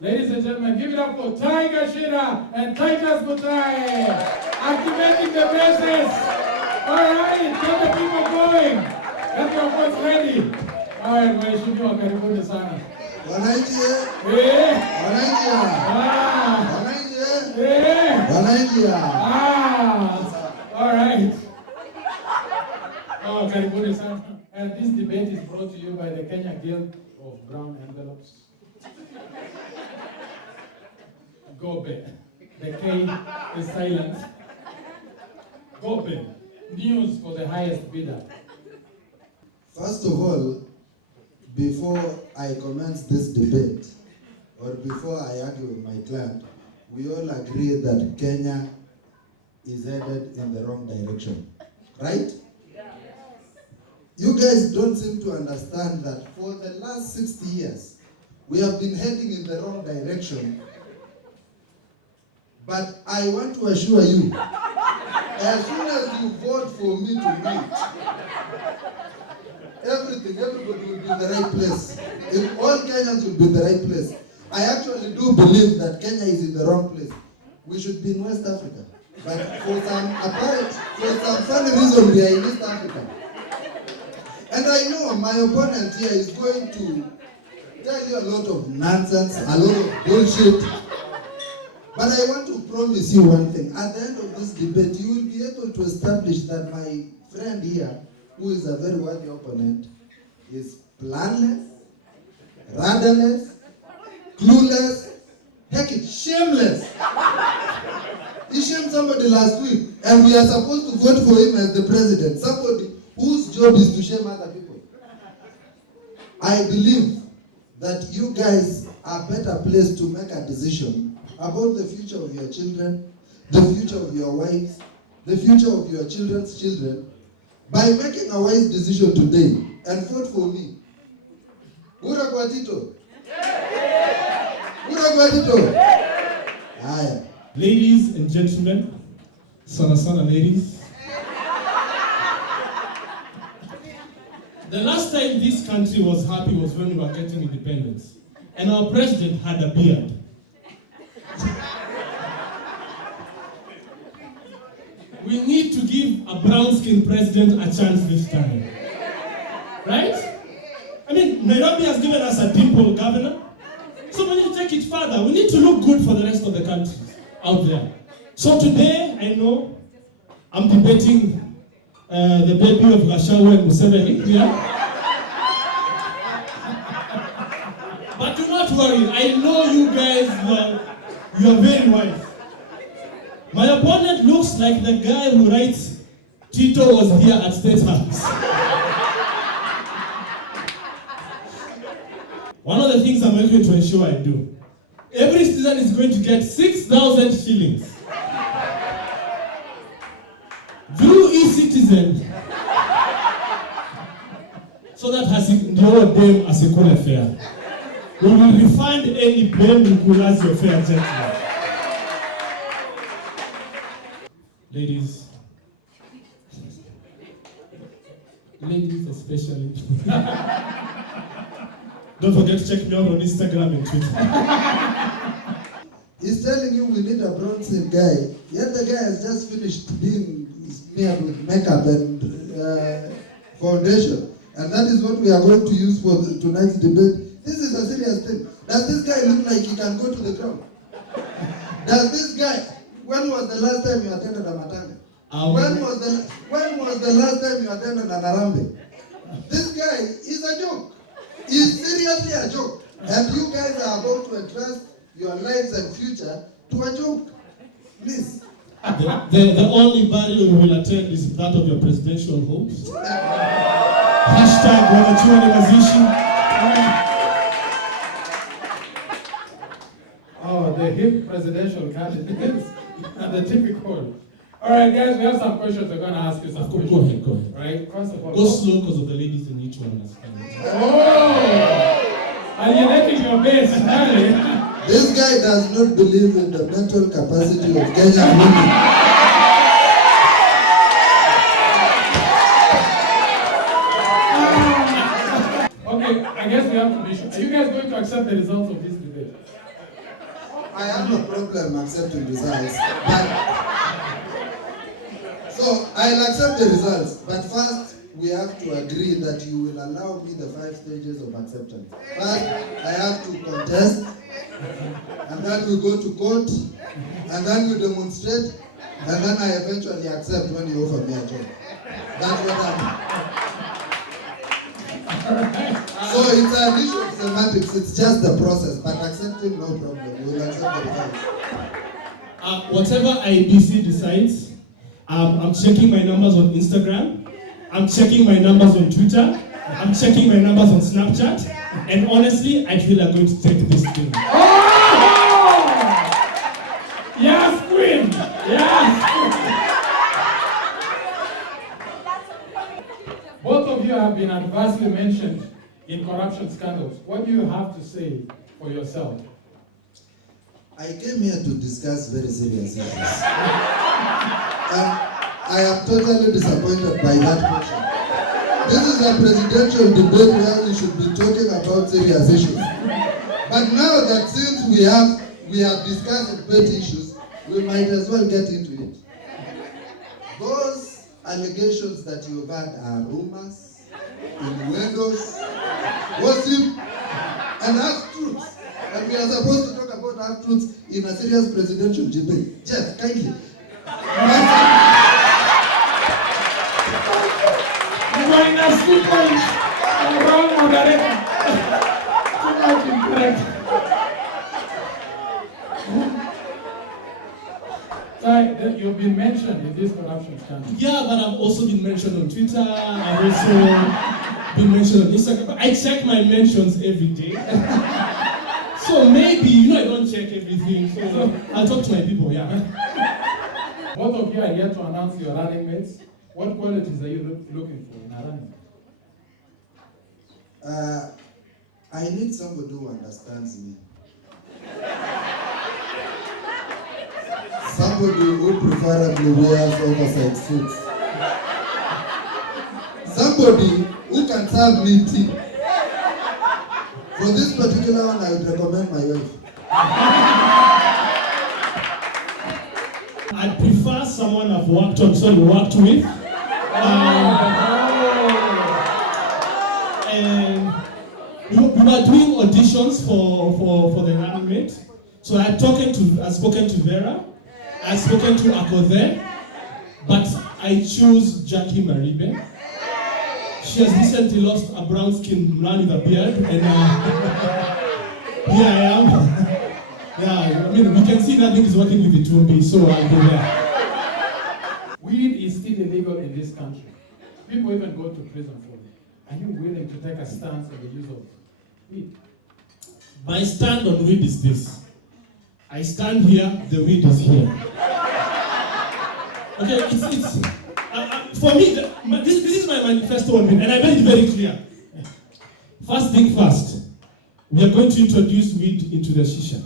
Ladies and gentlemen, give it up for Ngachira and Titus Mutai, activating the bases. All right, get the people going. Get your voice ready. All right, waheshimiwa, karibuni sana. Wananchi, wananchi, wananchi, all right. Oh, karibuni sana. And this debate is brought to you by the Kenya Guild of Brown Envelopes. Gobe. The K is silent. Gobe. News for the highest bidder. First of all, before I commence this debate, or before I argue with my client, we all agree that Kenya is headed in the wrong direction. Right? Yes. You guys don't seem to understand that for the last 60 years, we have been heading in the wrong direction. But I want to assure you, as soon as you vote for me tonight, everybody will be in the right place. If all Kenyans will be in the right place. I actually do believe that Kenya is in the wrong place. We should be in West Africa. But for some funny reason, we are in East Africa. And I know my opponent here is going to tell you a lot of nonsense, a lot of bullshit. But I want to promise you one thing. At the end of this debate, you will be able to establish that my friend here, who is a very worthy opponent, is planless, rudderless, clueless, heck, it's shameless. He shamed somebody last week, and we are supposed to vote for him as the president. Somebody whose job is to shame other people. I believe that you guys are better placed to make a decision about the future of your children, the future of your wives, the future of your children's children, by making a wise decision today and vote for me. Kura kwa Tito. Kura kwa Tito. Aya. Ladies and gentlemen, sana ladies. The last time this country was happy was when we were getting independence. And our president had a beard. We need to give a brown-skinned president a chance this time. Right? I mean, Nairobi has given us a dimple governor. So we need to take it further. We need to look good for the rest of the countries out there. So today, I know I'm debating the baby of Ngachira and Museveni here. But do not worry. I know you guys, you are very wise. My opponent looks like the guy who writes, Tito was here at State House. One of the things I'm going to ensure I do, every citizen is going to get 6,000 shillings through e-citizen, so that has no them as a cool affair. We will refund any blame you could as your fair gentleman. Ladies especially. Don't forget to check me out on Instagram and Twitter. He's telling you we need a bronze guy, yet the guy has just finished being smeared with makeup and foundation. And that is what we are going to use for tonight's debate. This is a serious thing. Does this guy look like he can go to the ground? Does this guy... When was the last time you attended a matanga? When was the last time you attended an arambe? This guy is a joke. He's seriously a joke. And you guys are about to entrust your lives and future to a joke. Please. The only burial we will attend is that of your presidential hopes. Hashtag Ngachira and Titus. Oh, the hip presidential candidates. The typical. All right, guys, we have some questions we're going to ask you. Go ahead. Right? First of all, go slow because of the ladies in each one. Oh! Are you letting your base, Harry? This guy does not believe in the mental capacity of Kenyan women. Okay, I guess we have to be sure. Are you guys going to accept the results of this debate? I have no problem accepting results, but so I'll accept the results, but first we have to agree that you will allow me the 5 stages of acceptance. First, I have to contest, and then we go to court, and then we demonstrate, and then I eventually accept when you offer me a job. That's what So it's an issue of semantics, it's just the process, but accepting, no problem. We'll accept the results. Whatever IBC decides, I'm checking my numbers on Instagram, I'm checking my numbers on Twitter, I'm checking my numbers on Snapchat, and honestly, I feel I'm going to take this thing. Oh! Yes, Queen! Yes! Both of you have been adversely mentioned in corruption scandals. What do you have to say for yourself? I came here to discuss very serious issues. I am totally disappointed by that question. This is a presidential debate where we should be talking about serious issues. But now that since we have discussed pet issues, we might as well get into it. Those allegations that you've had are rumors, innuendos, gossip, and half-truths. And we are supposed to talk about half-truths in a serious presidential debate. Jeff, kindly. Minus 2 points. Wrong moderator. Too much incorrect. You've been mentioned in this corruption scandal. Yeah, but I've also been mentioned on Twitter. I've also been mentioned on Instagram. I check my mentions every day. So maybe, I don't check everything. So I'll talk to my people, yeah. Both of you are here to announce your running mates. What qualities are you looking for in a running mate? I need somebody who understands me. Somebody who preferably wears oversized suits. Somebody who can serve me tea. For this particular one, I would recommend my wife. I'd prefer someone I've worked with. And we were doing auditions for the running mate. So I've spoken to Vera, I've spoken to Akothe, but I choose Jackie Maribe. She has recently lost a brown-skinned man with a beard, and here I am. Yeah, we can see nothing is working with the 2B, so I'll go there. Weed is still illegal in this country. People even go to prison for it. Are you willing to take a stance on the use of weed? My stand on weed is this. I stand here, the weed is here. Okay, it's for me, this is my manifesto on weed, and I made it very clear. First thing first, we are going to introduce weed into the shisha.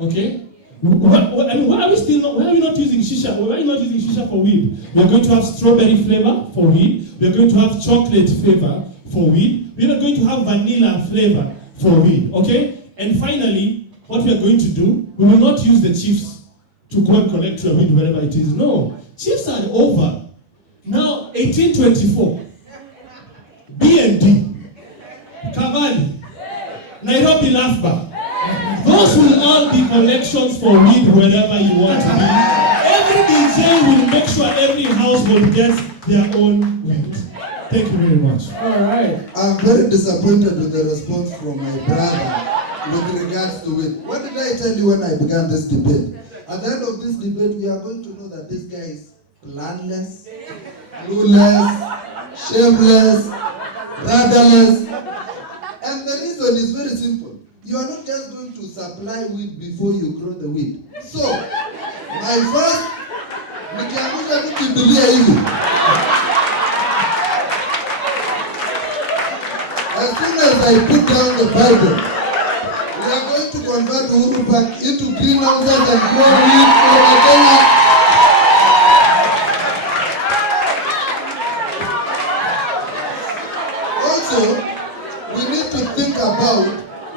Okay? Why are we not using shisha? Why are you not using shisha for weed? We are going to have strawberry flavor for weed. We are going to have chocolate flavor for weed. We are going to have vanilla flavor for weed. Okay? And finally, what we are going to do, we will not use the chiefs to go and collect your weed wherever it is. No. Chiefs are over. Now, 1824, B&D, Cavalli, Nairobi Lafba, those will all be collections for weed wherever you want to be. Every DJ will make sure every household gets their own weed. Thank you very much. All right. I'm very disappointed with the response from my brother with regards to it. What did I tell you when I began this debate? At the end of this debate, we are going to know that this guy is planless, clueless, shameless, rudderless. And the reason is very simple. You are not just going to supply weed before you grow the weed. So, my first, nikiangusha tu Biblia hivi. As soon as I put down the Bible, we are going to convert Uhuru Park into greenhouses and grow weed over Kenya. Also, we need to think about,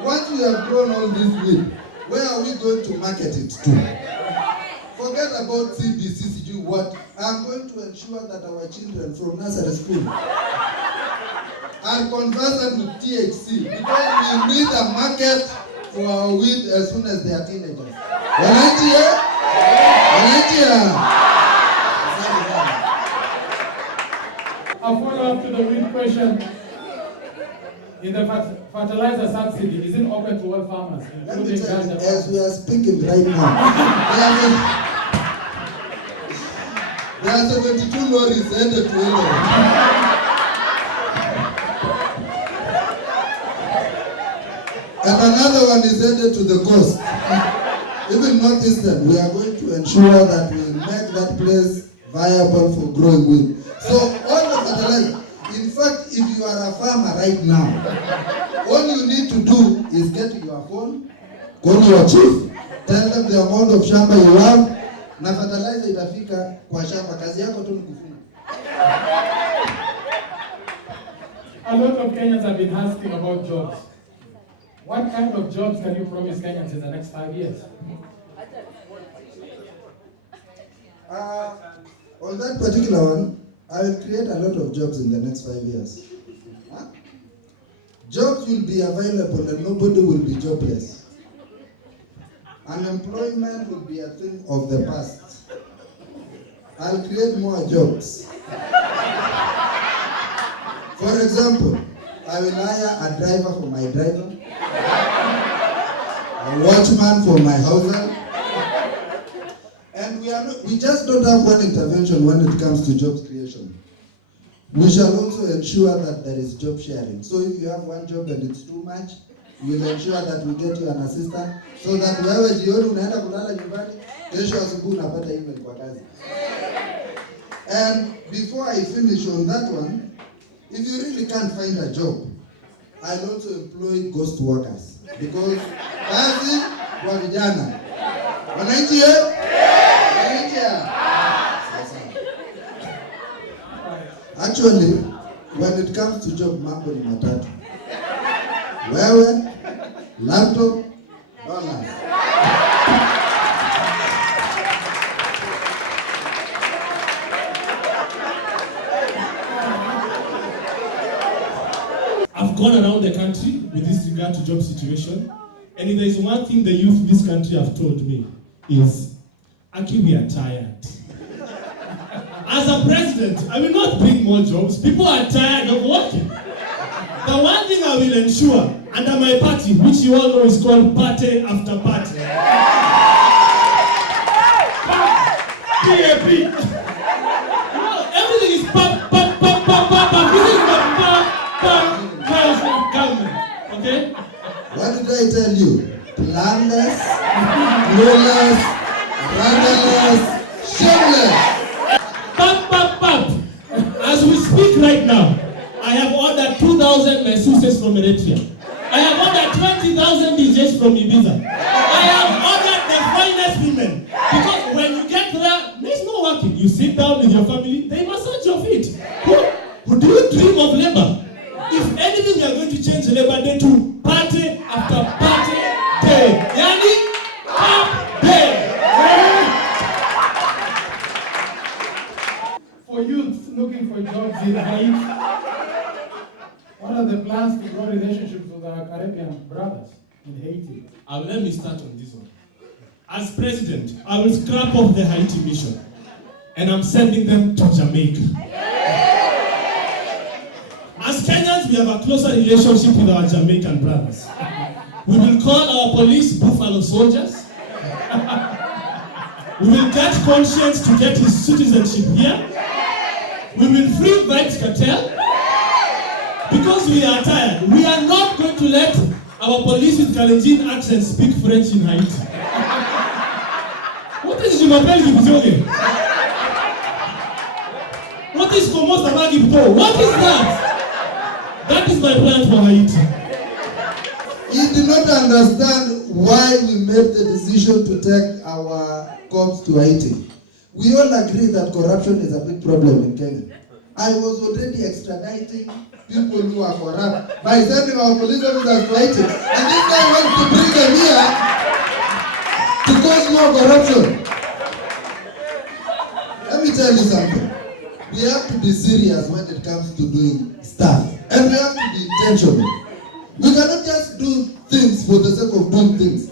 once we have grown all this weed, Where are we going to market it to? Forget about CBC, do what? I'm going to ensure that our children from nursery school are conversant with THC because we need a market for our weed as soon as they are teenagers. A follow-up to the weed question. In the fertilizer subsidy, is it open to all farmers? Let me tell you, as we are speaking right now, there are 72 lorries headed to Eldoret. And another one is headed to the coast. Even northeastern, we are going to ensure that we make that place viable for growing wheat. So all the fertilizer, in fact, if you are a farmer right now, all you need to do is get your phone, call your chief, tell them the amount of shamba you have, na fertilizer itafika kwa shamba, kazi yako tu ni kuvuna. A lot of Kenyans have been asking about jobs. What kind of jobs can you promise Kenyans in the next 5 years? On that particular one, I will create a lot of jobs in the next 5 years. Jobs will be available and nobody will be jobless. Unemployment will be a thing of the past. I'll create more jobs. For example, I will hire a driver for my driver, a watchman for my household, and we just don't have one intervention when it comes to jobs creation. We shall also ensure that there is job sharing. So if you have one job and it's too much, we'll ensure that we get you an assistant so that wewe jioni unaenda kulala nyumbani, kesho asubuhi unapata email kwa kazi. And before I finish on that one, if you really can't find a job, I'll also employ ghost workers because kazi kwa vijana. Wananchi Actually, when it comes to job, mambo ni matatu. Wewe, laptop, dollars. I've gone around the country with this regard to job situation, and if there is one thing the youth in this country have told me is, Aki, we are tired. As a president, I will not bring more jobs. People are tired of working. The one thing I will ensure under my party, which you all know is called party after party. PAP. Everything is pop. This is the pop government. Okay? What did I tell you? Planless, clueless, rudderless, shameless. Pop. As we speak right now, I have ordered 2,000 masseuses from Eritrea. I have ordered 20,000 DJs from Ibiza. I have ordered the finest women. Because when you get there, there's no working. You sit down with your family, they massage your feet. Who do you dream of labor? If anything, we are going to change Labor Day to party after party day. Yani, pop day. For youth looking for jobs in Haiti, what are the plans to grow relationships with our Caribbean brothers in Haiti? Let me start on this one. As president, I will scrap off the Haiti mission, and I'm sending them to Jamaica. As Kenyans, we have a closer relationship with our Jamaican brothers. We will call our police buffalo soldiers. We will get conscience to get his citizenship here. We will free Vibes Cartel. Because we are tired. We are not going to let our police with Kalenjin accent speak French in Haiti. What is Jumapel Gibzoge? What is Komos Tabagibto? What is that? That is my plan for Haiti. He did not understand why we made the decision to take our cops to Haiti. We all agree that corruption is a big problem in Kenya. I was already extraditing people who are corrupt by sending our police officers to Haiti. And this guy wants to bring them here to cause more corruption. Let me tell you something. We have to be serious when it comes to doing stuff. And we have to be intentional. We cannot just do things for the sake of doing things.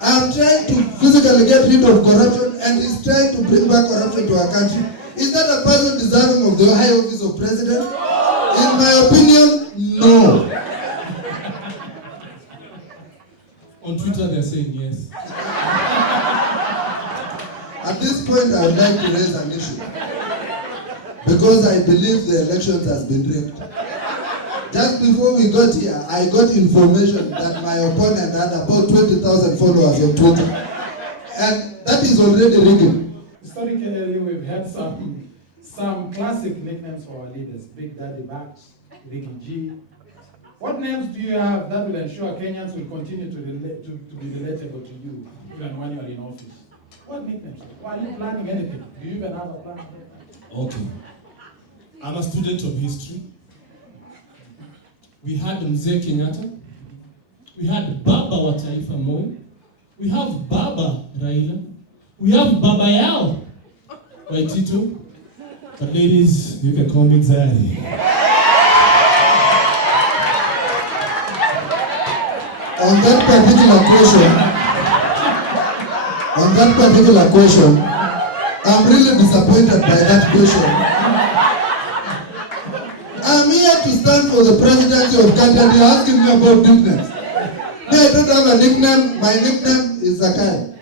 I'm trying to physically get rid of corruption, and he's trying to bring back corruption to our country. Is that a person deserving of the high office of president? In my opinion, no. On Twitter, they're saying yes. At this point, I would like to raise an issue. Because I believe the elections has been rigged. Just before we got here, I got information that my opponent had about 20,000 followers on Twitter. And that is already rigged. Historically, we've had some classic nicknames for our leaders. Big Daddy Batch, Ricky G. What names do you have that will ensure Kenyans will continue to be relatable to you even when you are in office? What nicknames? Are you planning anything? Do you even have a plan? Okay. I'm a student of history. We had Mzee Kenyatta. We had Baba wa Taifa Moi. We have Baba Raila. We have Baba Yao Waitito. But ladies, you can call me Zari. On that particular question, I'm really disappointed by that question. I'm here to stand for the presidency of Kenya, and you're asking me about nicknames. Me, I don't have a nickname. My nickname is Zakai.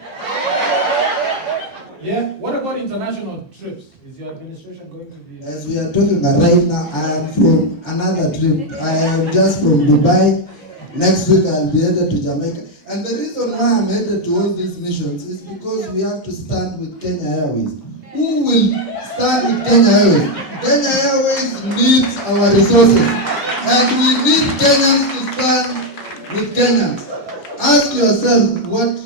Yeah. What about international trips? Is your administration going to be? As we are talking right now, I am from another trip. I am just from Dubai. Next week I'll be headed to Jamaica. And the reason why I'm headed to all these missions is because we have to stand with Kenya Airways. Who will stand with Kenya Airways? Kenya Airways needs our resources. And we need Kenyans to stand with Kenyans. Ask yourself what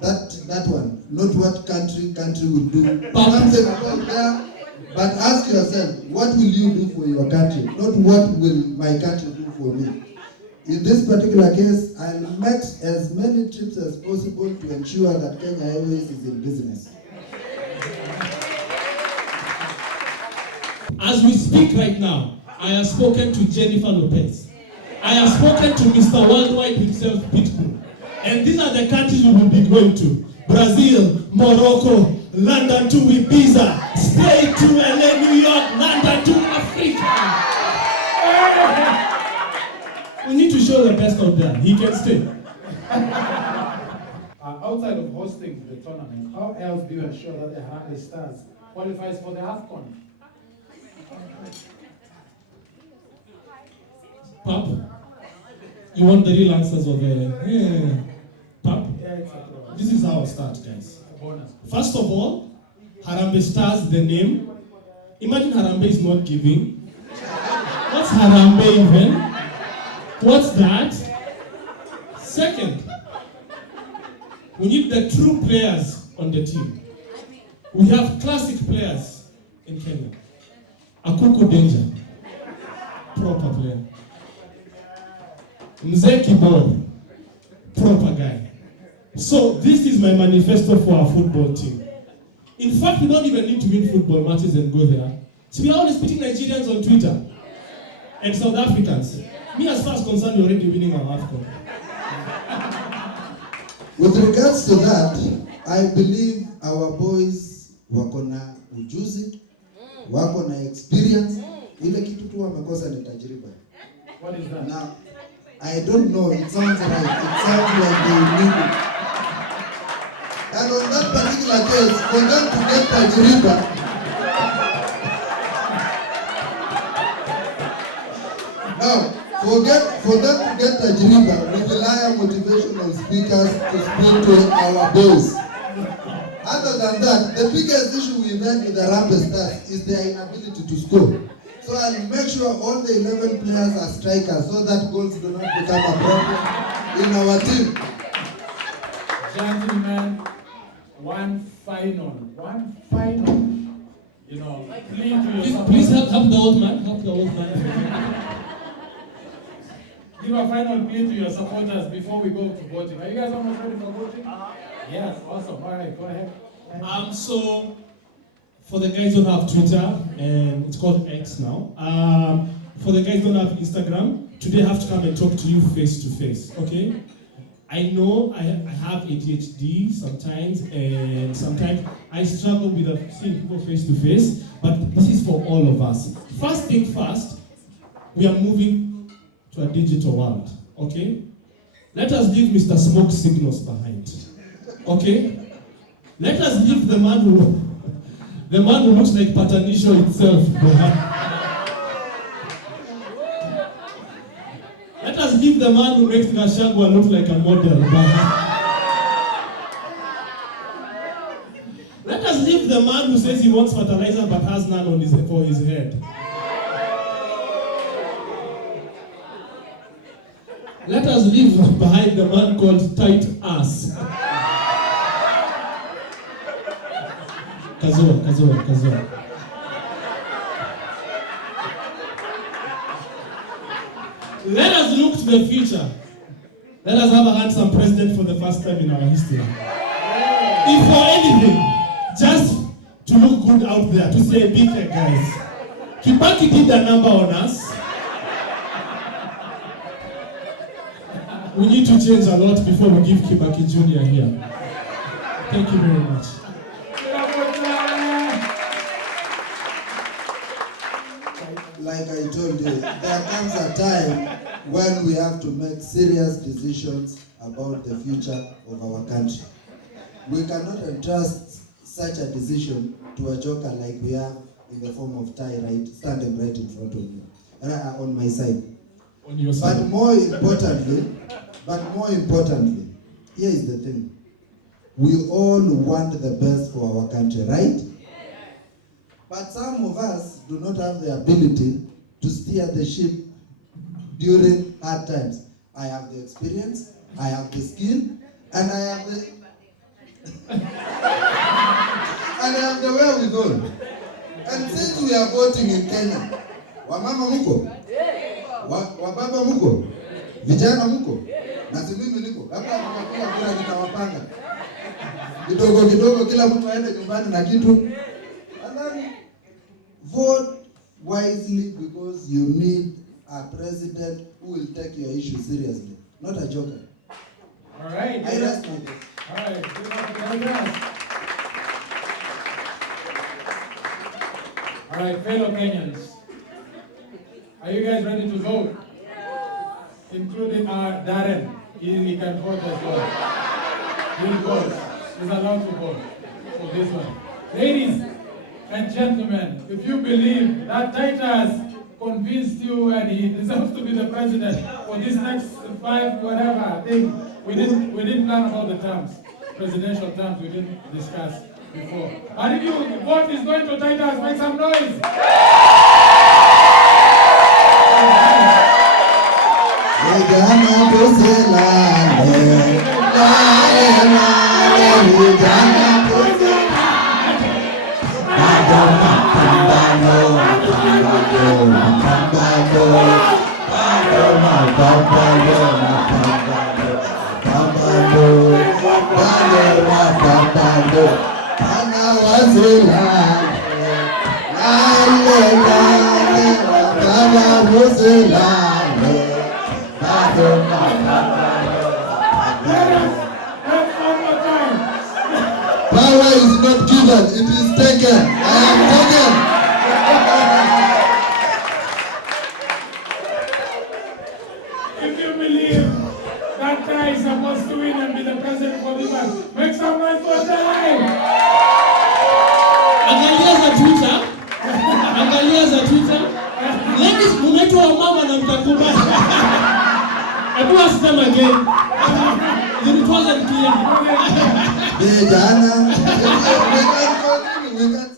that one, not what country will do. Something about there, but ask yourself, what will you do for your country? Not what will my country do for me. In this particular case, I'll make as many trips as possible to ensure that Kenya Airways is in business. As we speak right now, I have spoken to Jennifer Lopez. I have spoken to Mr. Worldwide himself, Pitbull. And these are the countries we will be going to. Brazil, Morocco, London to Ibiza, straight to LA, New York, London to Africa. We need to show the best of them. He can stay. Outside of hosting the tournament, how else do you ensure that the Highly Stars qualifies for the AFCON? Pap, you want the real answers of Pap? This is how I start, guys. First of all, Harambee Stars, the name. Imagine Harambee is not giving. What's Harambee even? What's that? Second, we need the true players on the team. We have classic players in Kenya. Akuku Danger, proper player. Mzee Kibor, proper guy. So this is my manifesto for our football team. In fact, we don't even need to win football matches and go there. So we are always beating Nigerians on Twitter and South Africans. Me, as far as concerned, we're already winning our AFCON. With regards to that, I believe our boys wako na ujuzi, wako na experience. Ile kitu tu wamekosa ni tajriba. What is that? Now, I don't know, it sounds like they need it. And on that particular case, for them to get tajriba, now, for them to get tajriba, we rely on motivational speakers to speak to our boys. Other than that, the biggest issue we've had with the Harambee Stars is their inability to score. So I'll make sure all the 11 players are strikers so that goals do not become a problem in our team. Gentlemen, one final. You know, Please help the old man. Help the old man. Give a final plea to your supporters before we go to voting. Are you guys almost ready for voting? Yes, awesome. All right, go ahead. So, for the guys who don't have Twitter, and it's called X now. For the guys who don't have Instagram, today I have to come and talk to you face to face, okay? I know I have ADHD sometimes, and sometimes I struggle with seeing people face to face, but this is for all of us. First thing first, we are moving to a digital world, okay? Let us leave Mr. Smoke Signals behind, okay? Let us leave the man who looks like Patanisho itself behind. Let us leave the man who makes Ngachira look like a model behind. Let us leave the man who says he wants fertilizer but has none on for his head. Let us leave behind the man called Tight Ass. Kazoa. Let us look to the future. Let us have a handsome president for the first time in our history. If for anything, just to look good out there, to say big guys. Kibaki did a number on us. We need to change a lot before we give Kibaki Jr. here. Thank you very much. Like I told you, there comes a time when we have to make serious decisions about the future of our country. We cannot entrust such a decision to a joker like we have in the form of Tai standing right in front of me, on my side. On your side. But more importantly, here is the thing. We all want the best for our country, right? But some of us do not have the ability to steer the ship during hard times. I have the experience, I have the skill, and I have the wherewithal. And since we are voting in Kenya, wamama muko? Wababa muko? Vijana muko? Na si mimi niko. Hapa tunakuwa kila nitawapanga. Kidogo kila mtu aende nyumbani na kitu. Vote wisely because you need a president who will take your issue seriously, not a joker. All right. I rest my case. All right. All right, fellow Kenyans. Are you guys ready to vote? Including Darren. He can vote as well. He'll vote. He's allowed to vote for this one. Ladies and gentlemen, if you believe that Titus convinced you and he deserves to be the president for this next 5 whatever thing, we didn't plan about the terms, presidential terms. We didn't discuss before. But if you vote is going to Titus, make some noise. Power is not given, it is taken. I am taken. If you believe that guy is supposed to win and be the president for this one, make some noise for time. Angalia za Twitter. Ladies, munaitwa wamama na mtakubali. Hebu asema again. It wasn't clear. Vijana. We can continue.